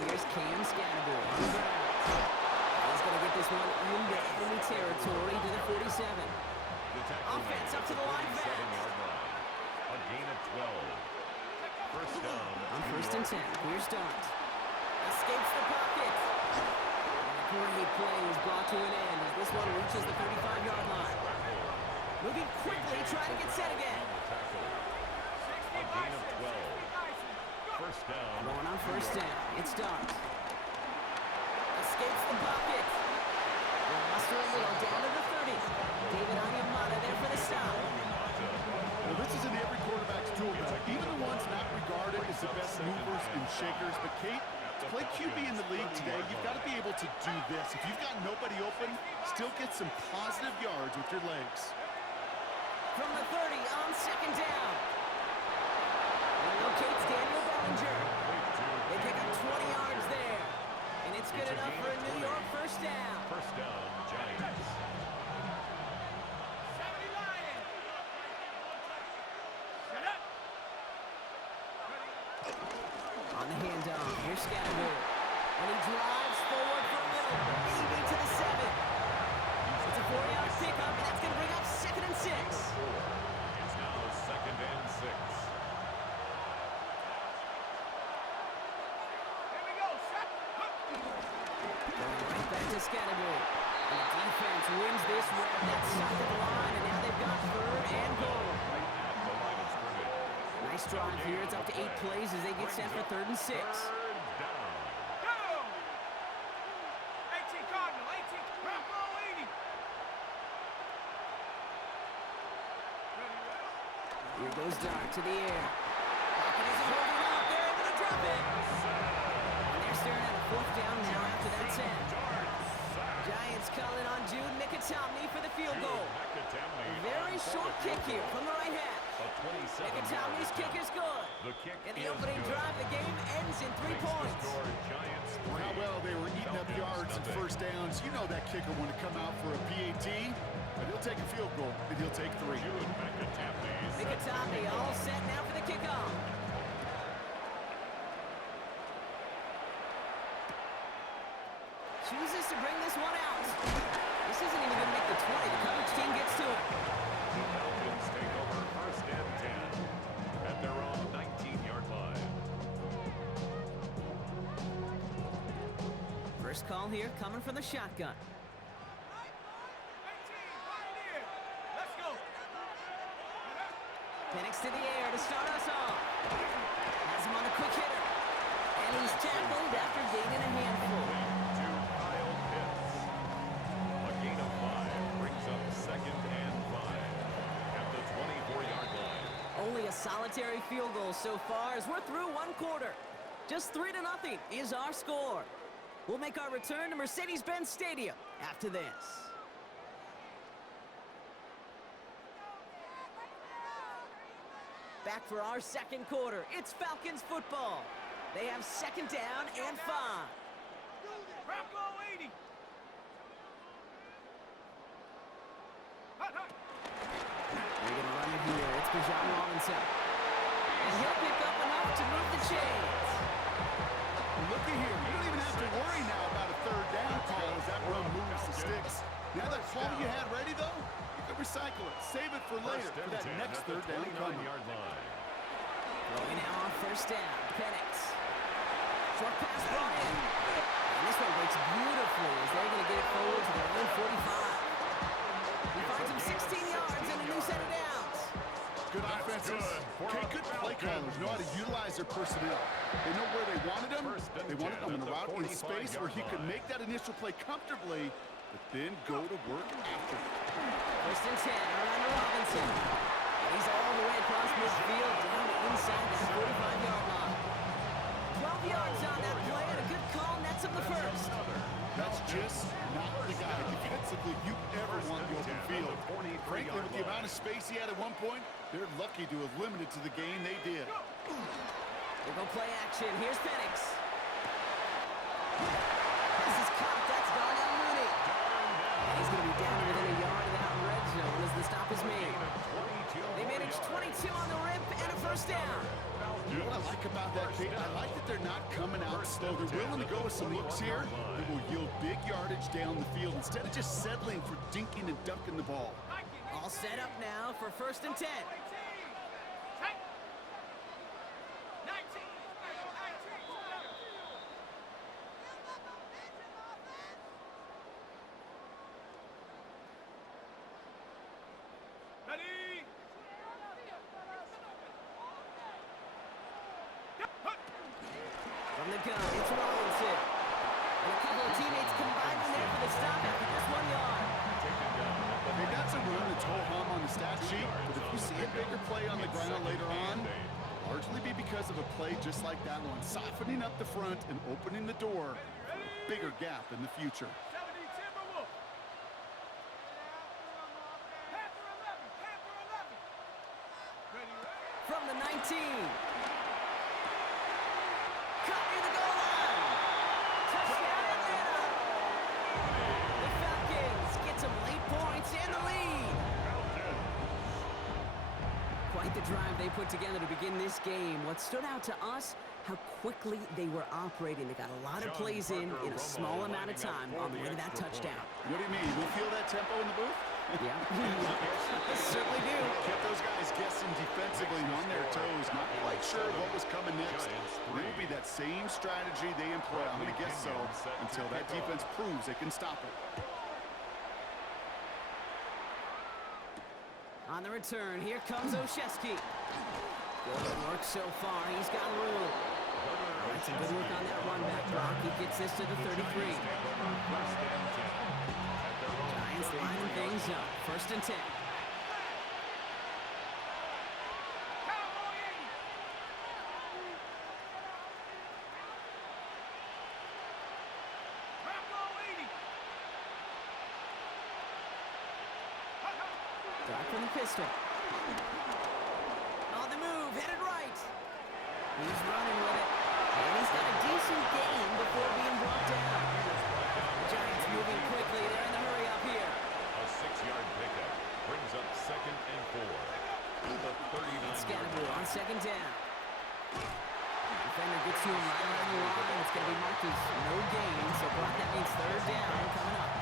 Here's Cam Scatterbury on the ground. He's going to get this one into enemy territory to the 47. Offense up to the line back. A gain of 12. First down. On 1st and 10. Here's Dart. Escapes the pocket. And a great play is brought to an end as this one reaches the 35-yard line. Moving quickly, trying to get set again. A gain of 12. First down. Going on 1st down. It's Dart. Escapes the pocket. Will muster a little down to the 30. David Onyemata there for the stop. Well, this is in every quarterback's tool belt. Even the ones not regarded as the best movers and shakers. But, Kate, to play QB in the league today, you've got to be able to do this. If you've got nobody open, still get some positive yards with your legs. From the 30 on 2nd down. Locates Daniel Bellinger. They pick up 20 yards there. And it's good enough for a New York first down. First down, Giants. On the handoff, here's Scatterbury. And he drives forward from middle, maybe to the 7. It's a 4-yard pickup, and that's going to bring up 2nd and 6. It's now 2nd and 6. Back to Scatterbury. And the defense wins this rep. That's south of the line, and now they've got 3rd and goal. Right at the line of scrimmage. Nice drive here. It's up to 8 plays as they get set for 3rd and 6. Third down. Go! 18 Cardinal, 18 Bravo 80. Here goes Dart to the air. And he's holding up. They're able to drop it. And they're staring at a 4th down now after that 10. Giants calling on Jude Mickey for the field goal. A very short kick here from the right half. Mickey-Tomley's kick is good. In the opening drive, the game ends in 3 points. How well they were eating up yards and first downs. You know that kicker want to come out for a PAT, but he'll take a field goal, and he'll take 3. Mickey-Tomley all set now for the kickoff. Chooses to bring this one out. This isn't even going to make the 20. The coverage team gets to it. The Falcons take over 1st and 10 at their own 19-yard line. First call here coming from the shotgun. 18, let's go. Penix to the air to start us off. Has him on a quick hitter. And he's tackled after gaining a handful. A gain of 5 brings up 2nd and 5 at the 24-yard line. Only a solitary field goal so far as we're through 1 quarter. Just 3-0 is our score. We'll make our return to Mercedes-Benz Stadium after this. Back for our 2nd quarter. It's Falcons football. They have 2nd down and 5. Bravo 80. They're going to run it here. It's Bijan Robinson. And he'll pick up enough to move the chains. Looky here. You don't even have to worry now about a 3rd down call as that run moves the sticks. Now that call you had ready, though, you can recycle it. Save it for later for that next 3rd down coming. Going now on 1st down. Penix. Short pass brought in. And this one breaks beautifully as they're going to get it forward to their own 45. He finds him 16 yards and a new set of downs. Good offenses. Okay, good play callers know how to utilize their personnel. They know where they wanted them. They wanted them in a route in space where he could make that initial play comfortably, but then go to work after. 1st and 10, around to Robinson. And he's all the way across midfield down to inside that 45-yard line. 12 yards on that play and a good call nets him the 1st. That's just not the guy defensively you ever want in the open field. Frankly, with the amount of space he had at one point, they're lucky to have limited to the game they did. They go play action. Here's Penix. This is caught. That's Darnell Mooney. And he's going to be down within a yard of that red zone as the stop is made. They manage 22 on the rip and a 1st down. You know what I like about that, Kate? I like that they're not coming out slow. They're willing to go with some looks here that will yield big yardage down the field instead of just settling for dinking and dunking the ball. All set up now for 1st and 10. 19. Ready? From the gun, it's Robinson. And a couple of teammates combined in there for the stop after just 1 yard. Hey, that's a run that's ho-hum on the stat sheet, but if you see a bigger play on the ground later on, largely be because of a play just like that one, softening up the front and opening the door for a bigger gap in the future. 70 Timberwolf. Panther 11. Ready? From the 19. Cut near the goal line. Touchdown, Atlanta. The Falcons get some late points and the lead. Quite the drive they put together to begin this game. What stood out to us, how quickly they were operating. They got a lot of plays in a small amount of time on the way to that touchdown. What do you mean? You feel that tempo in the booth? Yeah, certainly do. Kept those guys guessing defensively and on their toes, not quite sure what was coming next. It will be that same strategy they employ, I'm going to guess so, until that defense proves they can stop it. On the return, here comes Olszewski. Good work so far. He's got room. That's a good work on that run back block. He gets this to the 33. Giants lining things up. 1st and 10. Cowboy 80. Rambo 80. Back from the pistol. On the move, headed right. He's running with it. And he's got a decent gain before being brought down. The Giants moving quickly. They're in the hurry up here. A 6-yard pickup brings up 2nd and 4. The 39. Scatterbo on 2nd down. Defender gets to him right around the line. It's going to be marked as no gain. So Brock, that means 3rd down coming up.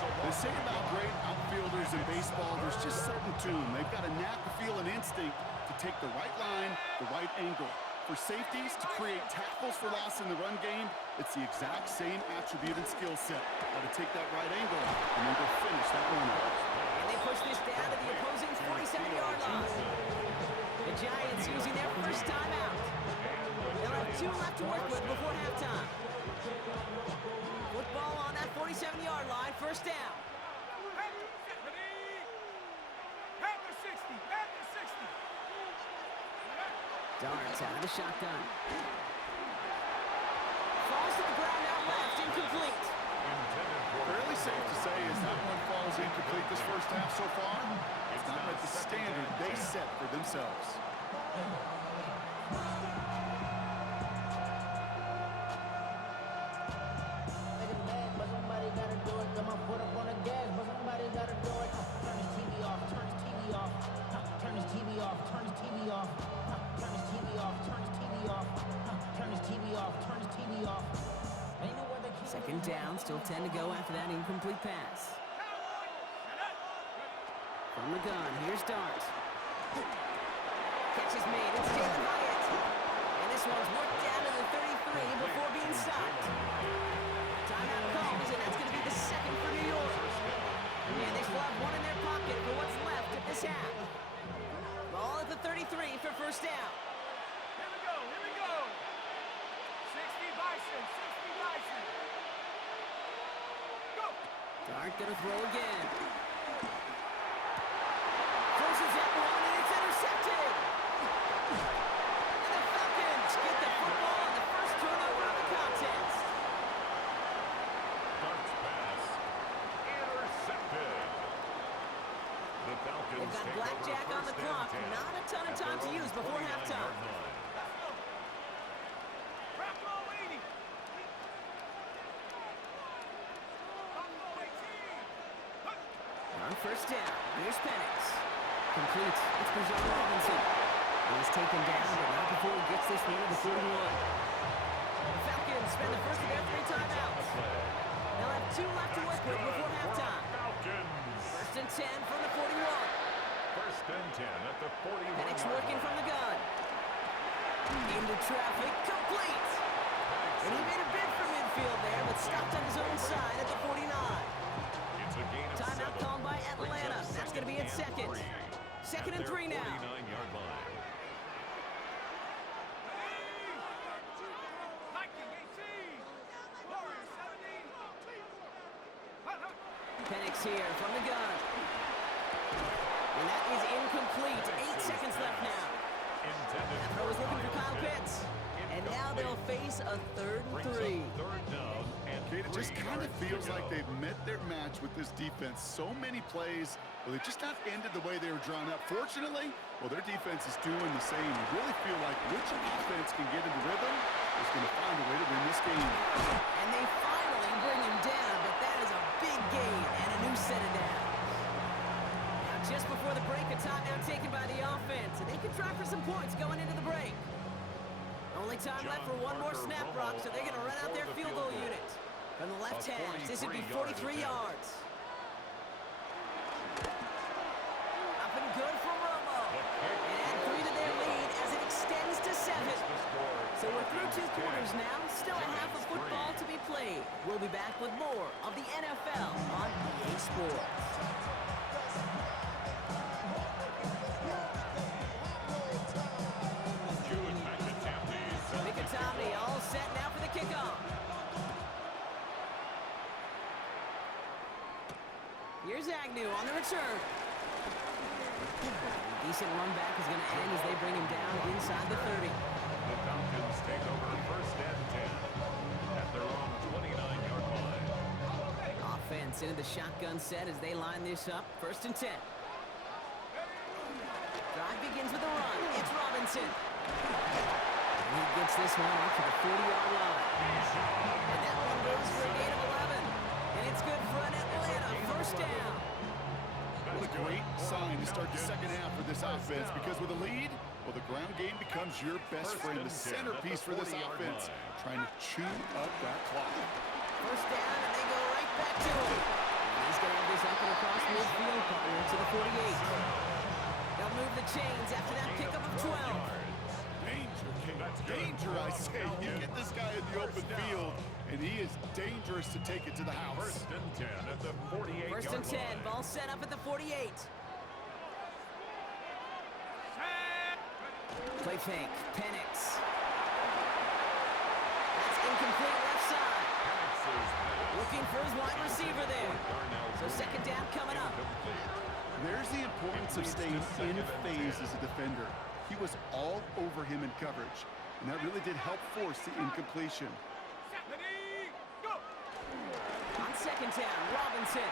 They say about great outfielders in baseball, there's just something to them. They've got a knack, a feel, and instinct to take the right line, the right angle. For safeties, to create tackles for loss in the run game, it's the exact same attribute and skill set. Got to take that right angle and then go finish that run out. And they push this down to the opposing 47-yard line. The Giants using their first time out. They'll have 2 left to work with before halftime. Football on that 47-yard line, 1st down. Panther 60. Panther 60. Darts out of the shotgun. Falls to the ground out left, incomplete. Fairly safe to say as that one falls incomplete this first half so far, it's not met the standard they set for themselves. Second down, still 10 to go after that incomplete pass. From the gun, here's Dart. Catch is made, it's Jalen Hyatt. And this one's worked down to the 33 before being stopped. Timeout calls, and that's going to be the 2nd for New York. And they still have 1 in their pocket for what's left of this half. Ball at the 33 for 1st down. Here we go. 60 Bison. 60 Bison. Go. Dart gonna throw again. Forces that one, and it's intercepted. And the Falcons get the football on the first turnover of the contest. Darts pass. Intercepted. The Falcons They've got take blackjack over on the 1st clock. and 10 Not a ton of at time to their own use before 49-yard halftime. line. Rambo 80. Rambo 18. On 1st down, here's Penix. Complete. It's Bijan Robinson. He's taken down, but not before he gets this one to the 41. The Falcons spend the first of their 3 timeouts. They'll have 2 left to work with before halftime. First and 10 from the 41. First and 10 at the 41. Penix working from the gun. Into traffic, complete. And he made a bid for midfield there, but stopped on his own side at the 49. It's a gain of Timeout 7. called by Atlanta. That's going to be at second. Second and 3 now. 49-yard line. Penix here from the gun. And that is incomplete. 8 seconds left now. That throw is looking for Kyle Pitts. And now they'll face a 3rd and 3. Kate, it just kind of feels like they've met their match with this defense. So many plays, well, they just not ended the way they were drawn up. Fortunately, well, their defense is doing the same. You really feel like which offense can get into rhythm is going to find a way to win this game. And they finally bring him down, but that is a big gain and a new set of downs. Now, just before the break, a timeout taken by the offense, and they can try for some points going into the break. Only time left for one more snap rock, so they're going to run out their field goal unit. From the left hash, this would be 43 yards. Up and good for Romo. And add 3 to their lead as it extends to 7. So we're through 2 quarters now. Still a half of football to be played. We'll be back with more of the NFL on EA Sports. Tomney all set now for the kickoff. Here's Agnew on the return. Decent run back is going to end as they bring him down inside the 30. The Falcons take over first and 10 at their own 29-yard line. Offense into the shotgun set as they line this up. First and 10. Drive begins with a run. It's Robinson. He gets this one off to the 40-yard line. And that one goes for a gain of 11. And it's good for an Atlanta first down. What a great sign to start the second half for this offense, because with a lead, well, the ground game becomes your best friend, the centerpiece for this offense, trying to chew up that clock. First down, and they go right back to him. And he's going to have this up and across midfield, partner to the 48. They'll move the chains after that pickup of 12. Danger, I say. You get this guy in the open field, and he is dangerous to take it to the house. First and 10 at the 48-yard line. First and 10, ball set up at the 48. Play fake, Penix. That's incomplete left side. Looking for his wide receiver there. So second down coming up. There's the importance of staying in phase as a defender. He was all over him in coverage, and that really did help force the incompletion. On second down, Robinson.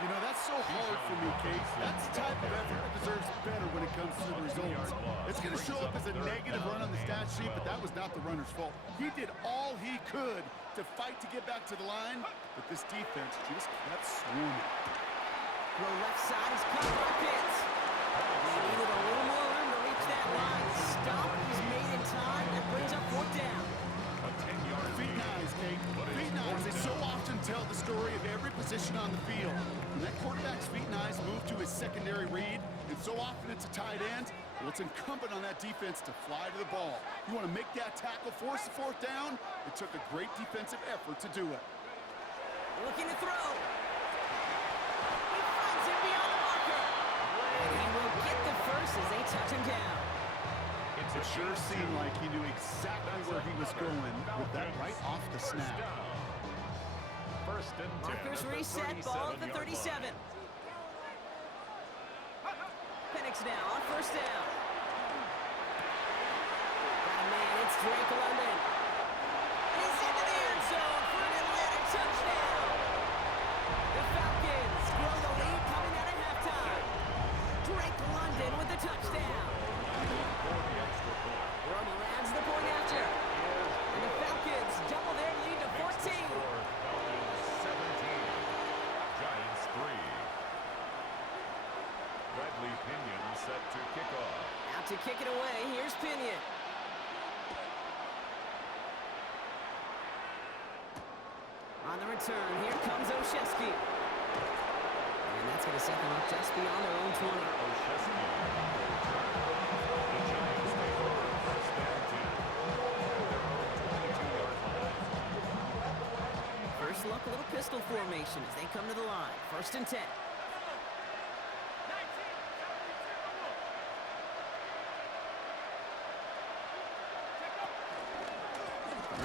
You know, that's so hard for me, Kate. That's the type of effort that deserves better when it comes to the results. It's going to show up as a negative run on the stat sheet, but that was not the runner's fault. He did all he could to fight to get back to the line, but this defense just kept swarming. Throw left side is cut by Pitts. They needed a little more room to reach that line. Stop is made in time. That brings up 4th down. A 10-yard Feet and eyes, Kate. Feet and eyes. They so often tell the story of every position on the field. When that quarterback's feet and eyes move to his secondary read, and so often it's a tight end, well, it's incumbent on that defense to fly to the ball. You want to make that tackle, force the 4th down? It took a great defensive effort to do it. Looking to throw. He finds him beyond the marker. And he will get the first as they touch him down. It sure seemed like he knew exactly where he was going with that right off the snap. First and 10 Markers at the reset, ball at the 37. Penix now on first down. Got a man, it's Drake London. He's into the end zone for an Atlanta touchdown. The Falcons grow the lead coming out of halftime. Drake London with the touchdown. Romo adds the point after. And the Falcons double their lead to 14. Falcons 17, Giants 3. Bradley Pinion set to kick off. out to kick it away. Here's Pinion. On the return, here comes Olszewski. And that's going to set them up just beyond their own 20. Olszewski. The Giants take over first and 10 at their own 22-yard line. First look, a little pistol formation as they come to the line. First and 10.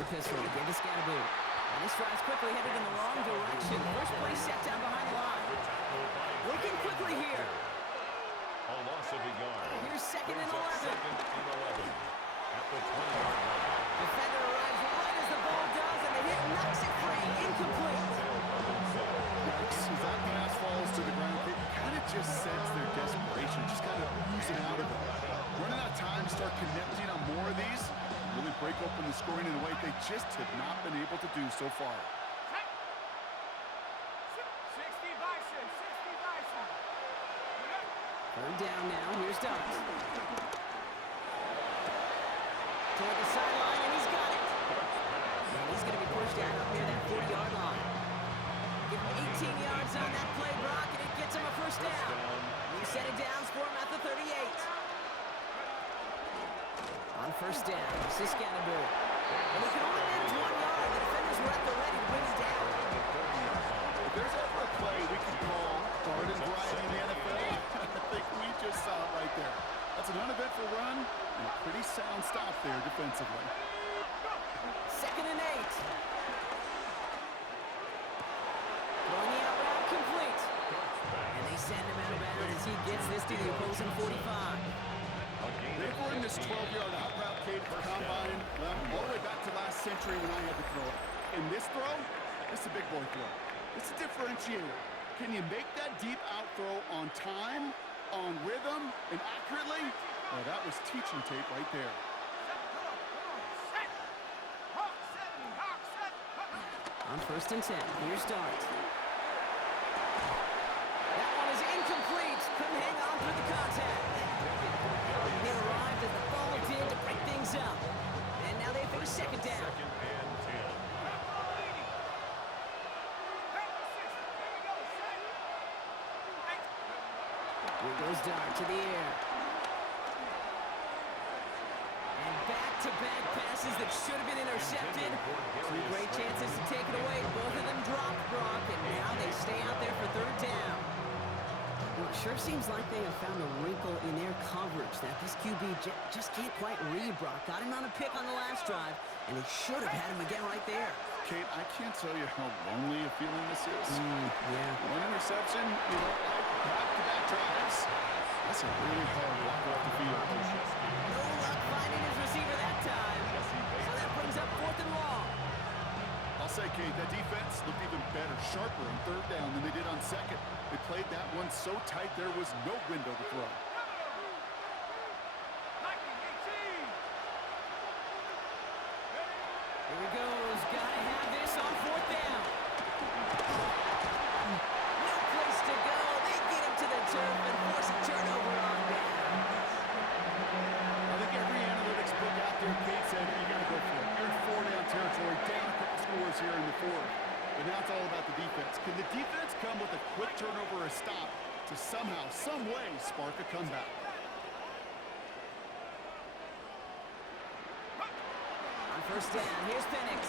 Pistol to give to Scatterboot. And this drive's quickly headed in the wrong direction. First play set down behind the line. Working quickly here. A loss of a yard. Here's second and 11. Second and 11 at the 20-yard line. Defender arrives right as the ball does, and the hit knocks it free. Incomplete. As that pass falls to the ground, they kind of just sense their desperation, just kind of oozing out of it. Running out of time to start connecting on more of these, really break open the scoring in a way they just have not been able to do so far. 60 Bison, 60 Bison. Third down now. Here's Dodds. Toward the sideline, and he's got it. And he's going to be pushed out up near that 40-yard line. Give him 18 yards on that play, Brock, and it gets him a first down. We set it down for him at the 38. On first down, this is Scatterboot. And he can only manage 1 yard. The defenders were at the ready to bring it down. If there's ever a play we can call garden variety in the NFL, I think we just saw it right there. That's an uneventful run and a pretty sound stop there defensively. Second and 8. Throwing the out route complete. And they send him out of bounds as he gets this to the opposing 45. They've run this 12-yard out route, Kate, at the combine, all the way back to last century when I had to throw it. In this throw, it's a big boy throw. It's a differentiator. Can you make that deep out throw on time, on rhythm, and accurately? Well, that was teaching tape right there. On first and 10, here's Dart. That one is incomplete. Couldn't hang on through the contact. They arrived as the ball did to break things up. And now they finish second down. Second and 10. Here goes Dart to the air. And back-to-back passes that should have been intercepted. Two great chances to take it away. Both of them dropped, Brock, and now they stay out there for third down. Well, it sure seems like they have found a wrinkle in their coverage that this QB just can't quite read, Brock. Got him on a pick on the last drive, and he should have had him again right there. Kate, I can't tell you how lonely a feeling this is. Yeah. One interception, back-to-back drives. That's a really hard walk off the field. No luck finding his receiver that time. So that brings up fourth and long. I'll say, Kate, that defense looked even better, sharper on third down than they did on second. They played that one so tight there was no window to throw. Here he goes. Gotta have this on fourth down. No place to go. They get him to the turf and force a turnover on downs. I think every analytics book out there, Kate, said you got to go for it. You're in four-down territory, down a couple scores here in the fourth. But now it's all about the defense. Can the defense come with a quick turnover or a stop to somehow, some way, spark a comeback? On first down, here's Penix.